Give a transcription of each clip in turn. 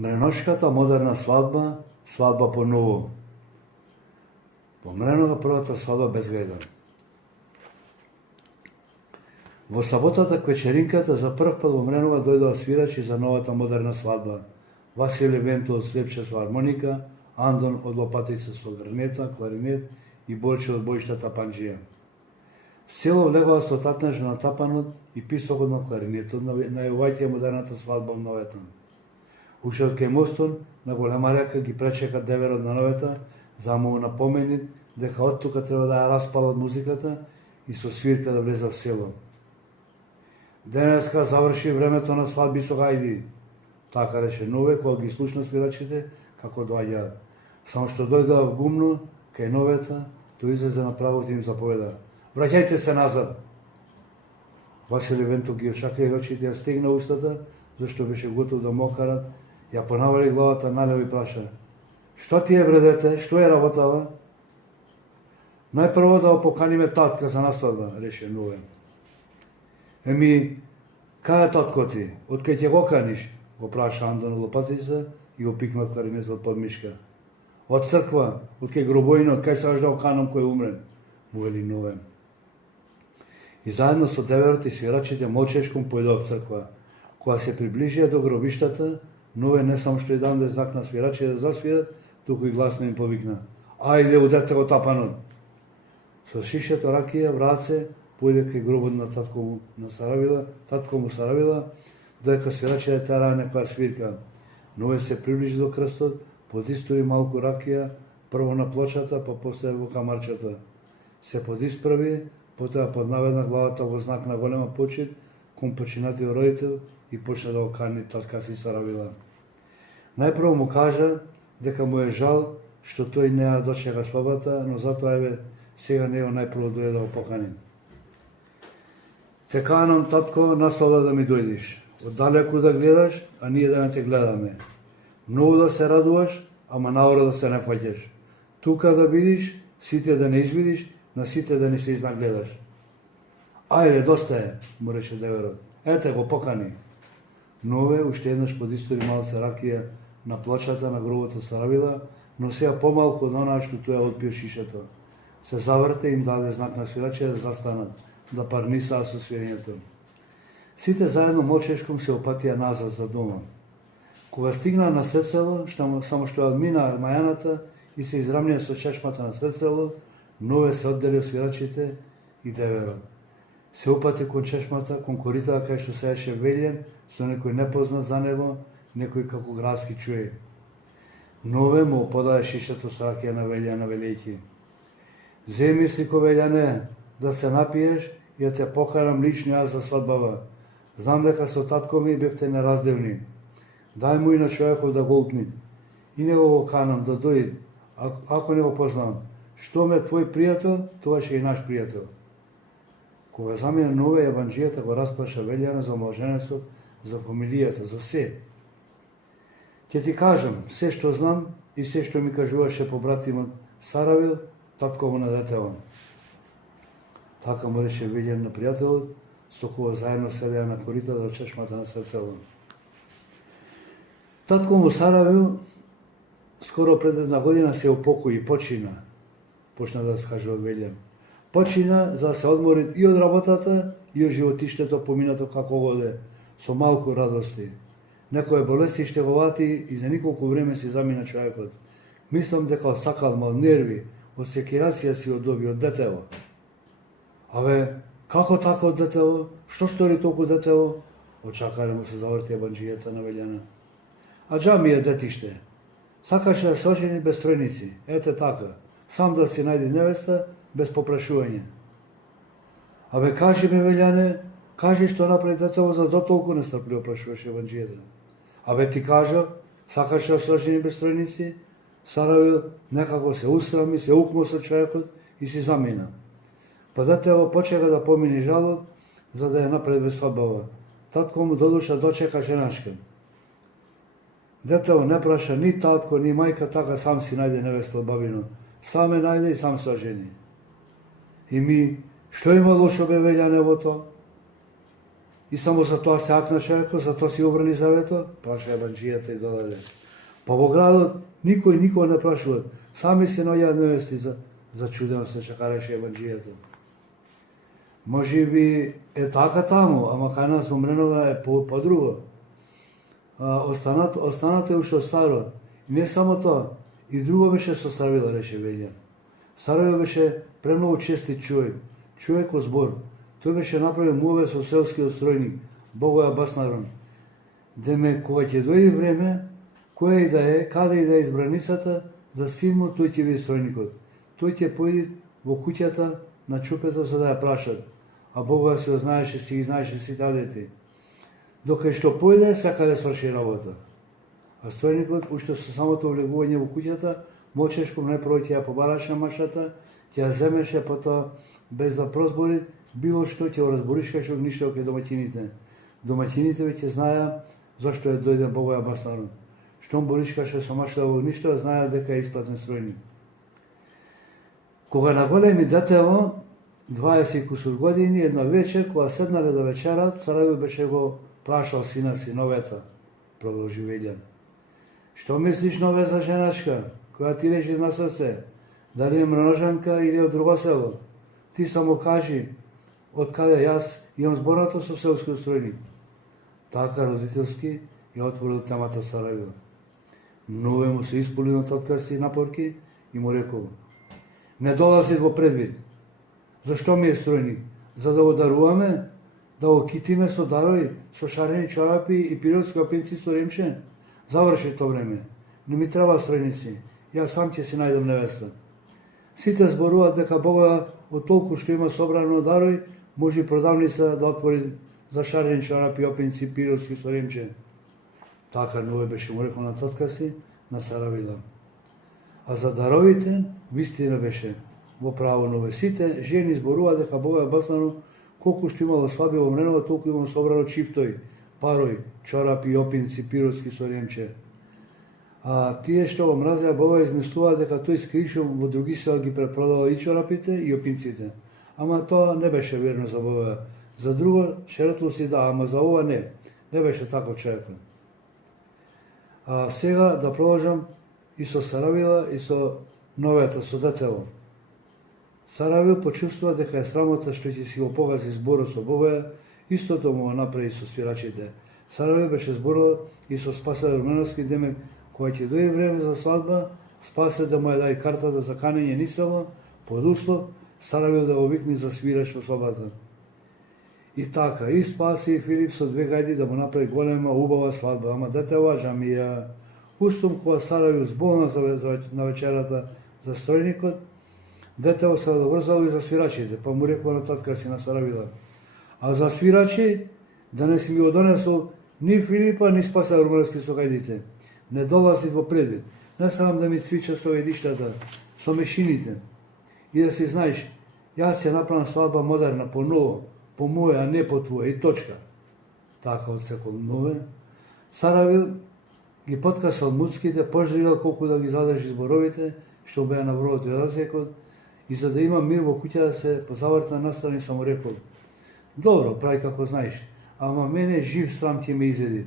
Мреношката модерна свадба, свадба по ново. Помренога првата свадба без гајда. Во саботата вечеринката за прв пат во Мренова дојдоа свирачи за новата модерна свадба. Василе Венто од слепче со армоника, Андон од Лопатица со грнета, кларинет и Борче од бојштата панџија. В село влегоа со татнежо на тапанот и писокот на кларинетот, најувајќа модерната свадба од новета. Уште од кај мостон, на голема река ги пречека деверот на новета, за му напомени дека од тука треба да ја распала од музиката и со свирка да влезе в село. Денеска заврши времето на свадби со гајди, така рече Нове, кога ги слушна свирачите како доаѓаат. Само што дојдоа в гумно, кај новета, тој излезе направо и им заповеда: "Враќајте се назад." Василе Венто ги очакаја очите, ја стегна устата, зашто беше готов да мокарат, ја понавали главата налево и праша: "Што ти е, бре дете, што е работава?" "Најпрво да поканиме татка за насвадба," рече Нове. "Еми, кај е татко ти? Од кај ќе го каниш?" го праша Андон од Лопатица и го пикна кларинетот под мишка. "Од црква, од кај гробоинот, кај сакаш да го канам кој умрен," му вели Нове. И заедно со деверот и свирачите молчешком појдоа в црква. Кога се приближија до гробиштата, Нове не само што и даде знак на свирачите да засвират, туку и гласно им повикна: "Ајде, удерте го тапанот!" Со шишето ракија в раце појде кај гробот на татко му Саравила, додека свирачите тераа некоја свирка. Нове се приближи до крстот, подистори малку ракија, прво на плочата, па после во камарчата. Се подисправи, потоа поднаведна главата во знак на голема почит кон починатиот родител и почна да го кани татка си Саравила. Најпрво му кажа дека му е жал што тој не ја дочека свадбата, но затоа еве сега него најпрво дојде да го покани. "Те канам, татко, на свадба да ми дојдиш. Оддалеку да гледаш, а ние да не те гледаме. Многу да се радуваш, ама наора да се не фаќаш. Тука да бидиш, сите да не извидиш, на сите да не се изнагледаш." "Ајде, доста е," му рече деверот. "Ете го покани." Нове уште еднаш подистори малце ракија на плочата на гробот од Саравила, но сега помалку од онаа што тој отпио шишето. Се заврте и им даде знак на свирачите да застанат, да парнисаа со свирењето. Сите заедно молчешком се опатија назад за дома. Кога стигнаа на сред село, само што одминаа мајаната и се израмнија со чешмата на сред село, Нове се оддели од свирачите и деверот. Се упати кон чешмата, кон коритата кај што седеше Велјен, со некој непознат за него, некој како градски човек. Нове му подаде шишето со ракија на Велјана, велејќи: "Земи си, ко Велјане, да се напиеш и да те покарам лично јас за свадбава. Знам дека со татко ми бевте неразделни. Дај му и на човеков да го утни. И него го канам да дојде, ако не го познавам. Што ме твој пријател, тоа ќе и наш пријател." Кога замина Нове, еванџијата го распраша Велјана за омалженецот, за фамилијата, за се. "Ќе ти кажам се што знам и се што ми кажуваше побратимот Саравил, татко му на детево." Така му рече Велјан на пријателот, со кого заедно седеа на коритата од чешмата на срцело. Татко му Саравил скоро пред една година се упокои, почина, почна да скажува Велјан. Почина за да се одмори и од работата, и од животиштето поминато како воде, со малку радости. Некоја болести ще го вати и за николку време си замина човекот. Мислам дека сакал од нерви, од секирација си одоби од детево. "Абе, како така од детево? Што стори толку детево?" Очакаре му се заврти еванџијата на Велјана. "Аџа ми е детиште. Сакаше да се ожени без тројници. Ете така, сам да си најди невеста без попрашување." "Абе, кажи ми, Велјане, кажи што направи детево за дотолку нестрпливо," прашуваше еванџијата. "Абе, ти кажав, сакаше да се ожени без тројници." Саравил некако се усрами, се укмо со човекот и си замина. Па детево почека да помини жалот, за да ја направи без свадбава. Татко му додуша дочека женашка. Детево не праша ни татко, ни мајка, така сам си најде невеста од бабино. Сам е најде и сам се ожени. "И ми, што има лошо, бе, Велјане, во тоа?" И само за тоа се акна човекот, за тоа си обрани завето, праша еванџијата и додаде. Па во градот никој не прашува. Сами се наоѓаат невести за чудено се чекараше еванџијата. Може би е така таму, ама кај нас во Мренова е по-друго. Останато е уште старо. И не само тоа, и друго беше со Саравила, рече Вењан. Саравил беше премногу честит човек од збор. Тој беше направил муаве со селскиот стројник, Богоја Баснарон. Деме, кога ќе дојде време, која и да е, каде и да е избраницата, за син му тој ќе биде стројникот. Тој ќе појде во куќата на чупето за да ја прашат, а Бога се знаеше, си ги знаеше сите адети. Докај што појде, сака да сврши работа. А стројникот, уште со самото влегување во куќата, мочешком најпрво ќе ја побараше машата, ќе ја земеше, потоа, без да прозбори, било што ќе го разборишкаше огништо кај домаќините. Домаќините веќе знаеа зашто е дојден Богоја Баснарон. Штом боришкаше со машата во огништо, знаеа дека е испратен стројник. Кога наголеми детево, 20 кусур години, една вечер, кога седнале да вечерат, Саравил беше го прашал сина си, Новета, продолжи Вељан. Што мислиш, Новеса женачка, која ти лежи на срце? Дали е Мреножанка или од друго село? Ти само кажи, од каде јас имам зборато со селскиот стројник. Така родителски ја отворил темата Саравил. Нове му се исполни од откаси и напорки и му рекол: не долази во предвид. Зашто ми е стројник? За да го даруваме? Да го китиме со дарови, со шарени чорапи и периодски опинци со ремче? Заврши то време. Не ми треба стројници. Јас сам ќе си најдам невеста. Сите зборуваат дека Бога од толку што има собрано дарови, може продавница да отвори за шарени чорапи, опинци, периодски со ремче. Така Нове беше му рекол на татка си, на Саравила. А за даровите, вистина беше во право Нове. Сите жени зборуваат дека Богоја Баснарон колку што имало свадби во Мренова, толку имало собрано чифтои, парои, чорапи, опинци, периодски со ремче. А тие што го мразеа Бога измислуваат дека тој скришом во други села ги препродавал и чорапите и опинците. Ама тоа не беше верно за Бога. За друго шеретло си да, ама за ова не. Не беше таков човекот. А сега да продолжам и со Саравила и со Новета, со детево. Саравил почувствува дека е срамота што ќе си го погази зборот со Бога, истото му го направи со свирачите. Саравил беше зборил и со Спасе Руменовски, демек кога ќе дојде време за свадба, Спасе да му ја дај картата за канење низ село, под услов Саравил да го викне за свирач во свадбата. И така, и Спасе и Филип со две гајди да му направи голема, убава свадба, ама детева жамија. Устом кога Саравил зболна на вечерата за стројникот, детево се доврзало и за свирачите, па му рекла на татка си на Саравила: а за свирачи да не си ми го донесол ни Филипа, ни Спасе Руменовски со гајдите. Не долази во предвид. Не сакам да ми цвича со гајдиштата, со мешините. И да си знаеш, јас ќе направам свадба модерна, по ново, по моје, а не по твоје, и точка. Така одсекол Нове. Саравил ги подкасал муцките, пожригал колку да ги задржи зборовите, што беа на вровот и одсекот, и за да има мир во куќа да се позаврта настрани, само рекол: добро, прави како знаеш, ама мене жив срам ќе ме изеди.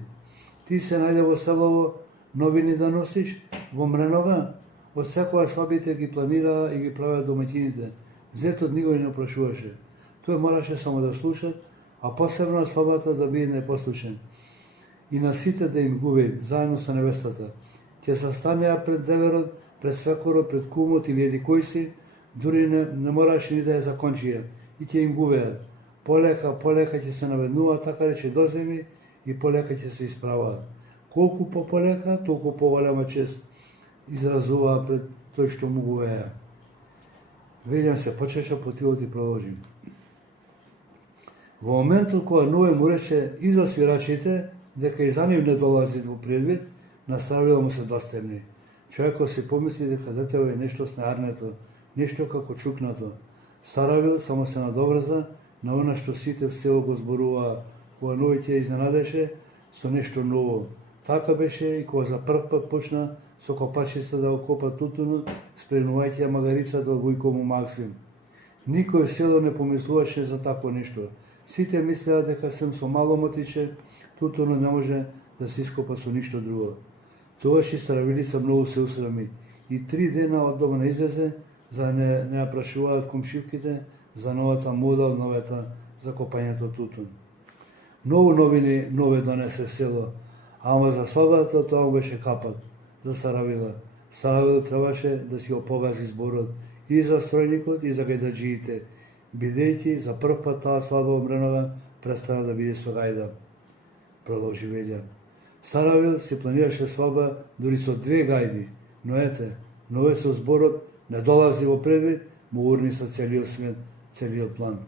Ти се најде во селово новини да носиш, во Мренова, од секоја свадбите ги планира и ги правеа домаќините. Зетот никој не опрашуваше. Тој мораше само да слуша, а посебно на свадбата да биде непослушен. И на сите да им губи, заедно со невестата. Ќе се станеа пред деверот, пред свекорот, пред кумот или еди кој си, дури не мораше ни да ја закончија, и ќе им губеа. Полека ќе се наведнува, така рече доземи, и полека ќе се исправаат. Колку полека, толку поголема чест изразува пред тој што му губеа. Вељан се почеша по тилот и продолжи. Во моментот кога Нове му рече и за свирачите, дека и за нив не долази во предвид, на Саравила му се достемни. Човекот си помисли дека детево е нешто снеарнето, нешто како чукнато. Саравил само се надоврза на она што сите в село го зборуваа, кога Нове ќе изненадеше со нешто ново. Така беше и кога за прв пат почна со копачица да го копа тутунот, спремнувајќи ја магарицата од Вујко му Максим. Никој в село не помислуваше за такво нешто. Сите мислеа дека сум со мало мотиче, тутунот не може да се ископа со ништо друго. Тогаш и Старавилица многу се усрами и 3 дена од дома не излезе, за да не ја прашуваат комшивките за новата мода од новата за копањето тутун. Многу новини нове донесе в село, ама за свадбата тоа беше капат за Саравила. Саравил требаше да си опогази зборот и за стројникот и за гајдаджиите, бидејќи за прв пат таа свадба Обренова престана да биде со гајда. Продолжи Велја. Саравил си планираше свадба дури со 2 гајди, но ете, нове со зборот не долази во предвид, му урни со целиот смет, целиот план.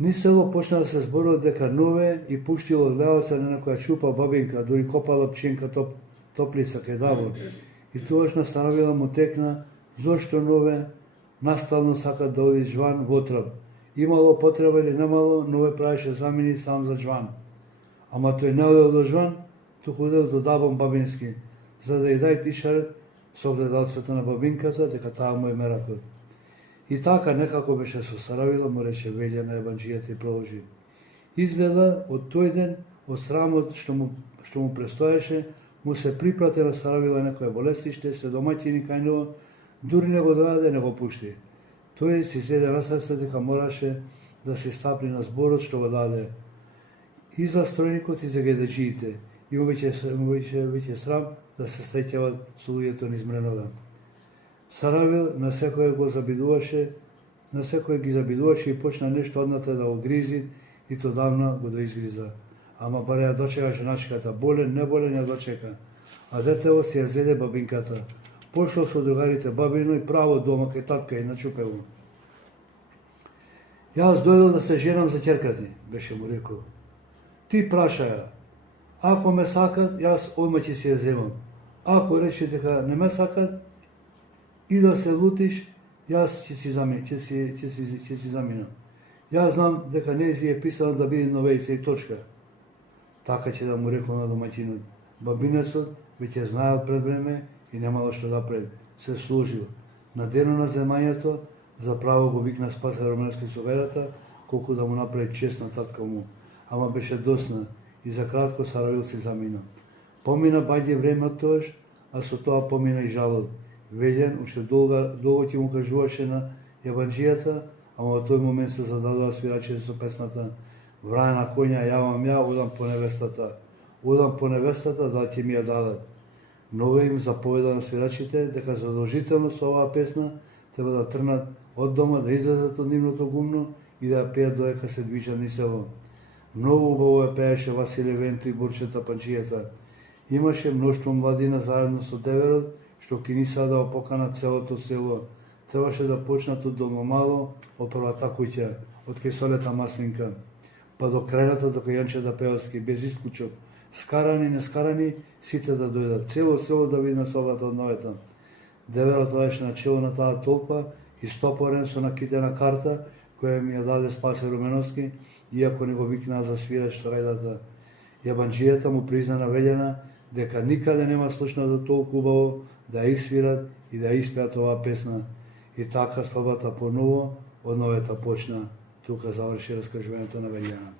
Низ село почна да се зборува дека нове и пуштило гледалца на некоја чупа бабинка, дури копала пчинка топлица кај Давор. И тогаш на Саравила му текна зошто нове настално сака да оди Џван во трап. Имало потреба или немало, нове правеше замени сам за Џван. Ама тој не одел до Џван, туку одел до Дабон бабински, за да ја дај тишарет со гледалцата на бабинката, дека таа му е меракот. И така некако беше со Саравила, му рече Велја на ебанџијата и продолжи. Изгледа од тој ден, од срамот што му престоеше, му се припрате на Саравила некоја болестиште, се домаќини кај него, дури не го дојаде, не го пушти. Тој си седе на срце дека мораше да се стапли на зборот што го даде. И за стројникот и за гајдаџиите. И му веќе срам да се среќават со луѓето низ Мренова. Саравил на секој ги забидуваше и почна нешто одната да го гризи и то давна го доизгриза. Ама баре ја дочека женачката, болен, не болен ја дочека. А детево си ја зеде бабинката. Пошол со другарите бабино и право дома кај татка и начупе го. Јас дојдов да се женам за ќерка ти, беше му рекол. Ти прашаја, ако ме сакат, јас одма ќе си ја земам. Ако рече дека не ме сакат, и да се лутиш, јас ќе си заминам. Јас знам дека нези е писано да биде новејца и точка. Така ќе да му рекол на домаќинот. Бабинецот веќе знаел пред време и немало што да пред. Се служил. На денот на земањето, заправо го викна Спасе Романски со гајдата, колку да му направи чест на татка му. Ама беше досна и за кратко Саравил се замина. Помина бајде време тоаш, а со тоа помина и жалот. Велјан уште долго ќе му кажуваше на ебанџијата, ама во тој момент се зададува свирачите со песната Враја на коња, јавам ја, одам по невестата. Одам по невестата, да ќе ми ја дадат. Нове им заповеда на свирачите дека задолжително со оваа песна треба да трнат од дома, да излезат од нивното гумно и да ја пеат додека се движат низ село. Многу убаво ја пееше Василе Венто и Бурчета Панчијата. Имаше мноштво младина заедно со деверот, што кинисаа да опоканат целото село. Требаше да почнат од Дома Мало, од првата куќа, од Кесолета Маслинка, па до крајната до Јанчета Пеовски, без исклучок. Скарани, нескарани, сите да дојдат. Цело село да види на свадбата од новета. Деверот одеше на чело на таа толпа и стопорен со накитена карта, која ми ја даде Спасе Руменовски, иако не го викнаа за свирач со гајдата. Јабанџијата му призна на Велјана дека никаде нема слушнато толку убаво да ја исвират и да ја испеат оваа песна. И така свадбата поново од новета почна. Тука заврши раскажувањето на Велјана.